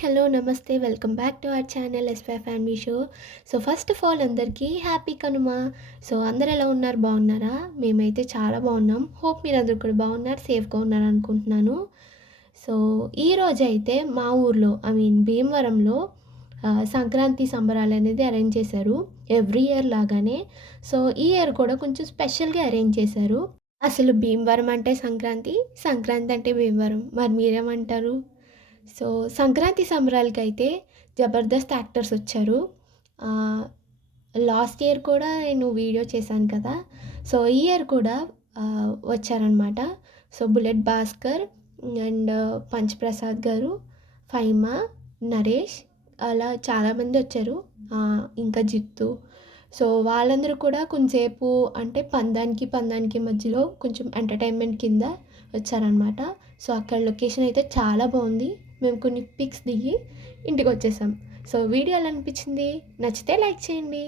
Hello, నమస్తే. Welcome back to our channel SY family show. So, first of all అందరికీ happy Kanuma. So, అందరూ ఎలా ఉన్నారు? బాగున్నారా? మేమైతే చాలా బాగున్నాం. హోప్ మీరందరూ కూడా బాగున్నారు, సేఫ్‌గా ఉన్నారనుకుంటున్నాను. సో, ఈరోజైతే మా ఊర్లో భీమవరంలో సంక్రాంతి సంబరాలనేది అరేంజ్ చేశారు. ఎవ్రీ ఇయర్ లాగానే. సో, ఈ ఇయర్ కూడా కొంచెం స్పెషల్‌గా అరేంజ్ చేశారు. అసలు భీమవరం అంటే సంక్రాంతి, సంక్రాంతి అంటే భీమవరం. మరి మీరేమంటారు? సో, సంక్రాంతి సంబరాలకైతే జబర్దస్త్ యాక్టర్స్ వచ్చారు. ఆహ్, లాస్ట్ ఇయర్ కూడా నేను వీడియో చేశాను కదా! సో, ఈ ఇయర్ కూడా వచ్చారనమాట. So, bullet Bhaskar and Punch Prasad గారు, ఫైమా, నరేష్ అలా చాలామంది వచ్చారు. ఇంకా జిత్తు. సో, వాళ్ళందరూ కూడా కొంసేపు అంటే పందానికి మధ్యలో కొంచెం ఎంటర్‌టైన్‌మెంట్ కింద వచ్చారనమాట. సో, అక్కడ లొకేషన్ అయితే చాలా బావుంది. మేము కొన్ని పిక్స్ దిగి ఇంటికొచ్చేసాం. సో, వీడియో ఎలా అనిపించింది? నచ్చితే లైక్ చేయండి.